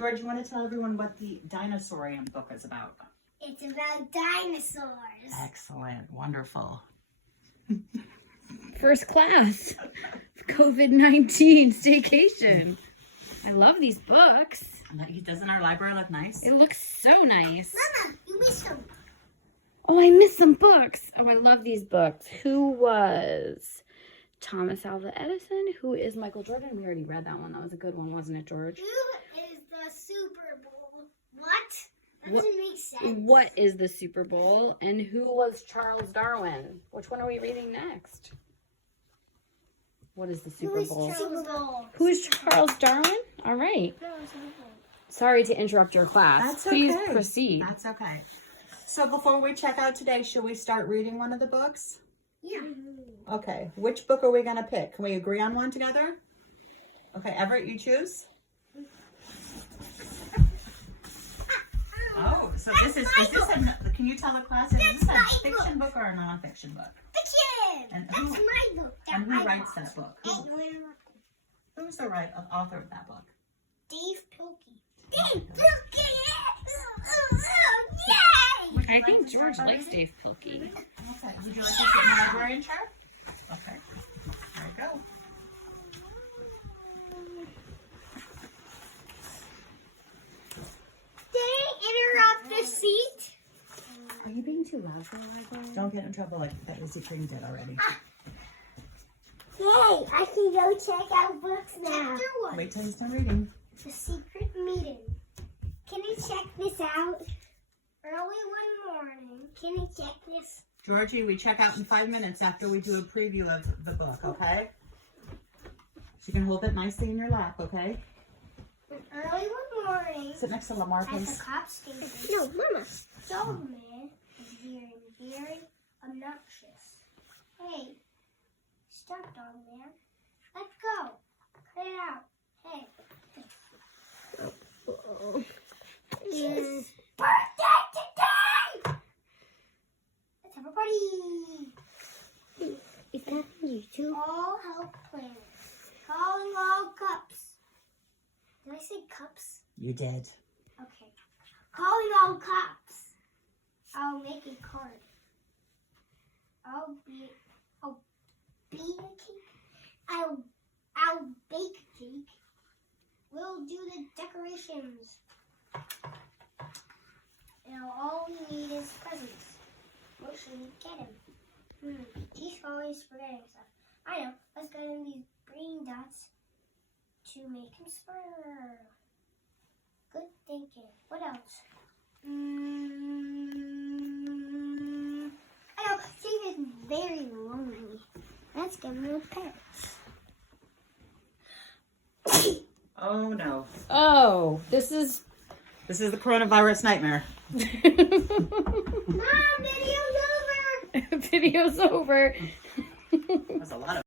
George, you want to tell everyone what the Dinosaurium book is about? It's about dinosaurs. Excellent. Wonderful. First class. COVID-19 staycation. I love these books. Doesn't our library look nice? It looks so nice. Mama, you missed them. Oh, I missed some books. Oh, I love these books. Who was Thomas Alva Edison? Who is Michael Jordan? We already read that one. That was a good one, wasn't it, George? Who is the Super Bowl? What? That doesn't make sense. What is the Super Bowl? And who was Charles Darwin? Which one are we reading next? What is the Super Bowl? Super Bowl. Who is Charles Darwin? All right. No, Super Bowl. Sorry to interrupt your class. That's Please okay. proceed. That's okay. So before we check out today, should we start reading one of the books? Yeah. Okay. Which book are we going to pick? Can we agree on one together? Okay, Everett, you choose? Oh, so this is this can you tell the class, is this a fiction book or a non-fiction book? Fiction. And That's who- my book. And who writes that book? Hey, Who's the author of that book? Dave Pilkey. Dave Pilkey! Yay! I think George likes Dave Pilkey. Okay. Would you like to sit in the librarian chair? Okay. There you go. Did I interrupt the seat? Are you being too loud for the library? Don't get in trouble like that Izzy Cream did already. Yay! I can go check out books now. Chapter 1. Wait till he's done reading. The Secret Meeting. Can you check this out? Early one morning. Can you check this? Georgie, we check out in 5 minutes after we do a preview of the book, okay? So you can hold it nicely in your lap, okay? Early one morning. Sit next to Lamar, At please. the cop station. No, Mama. Dogman is hearing very obnoxious. Hey, stop, Dogman. Let's go. Cut it out. Hey. It's birthday today! Let's have a party. Is that you too? All help planners. Calling all cups. Did I say cups? You did. Okay. Calling all cops. I'll make a card. I'll bake a cake. I'll bake a cake. We'll do the decorations. Now all we need is presents. What should we get him? He's always forgetting stuff. I know. Let's get him these green dots to make him smile. Good thinking. What else? I know. Steve is very lonely. Let's give him a pet. Oh, no. Oh, this is... This is the coronavirus nightmare. Mom, video's over. Video's over. That's a lot of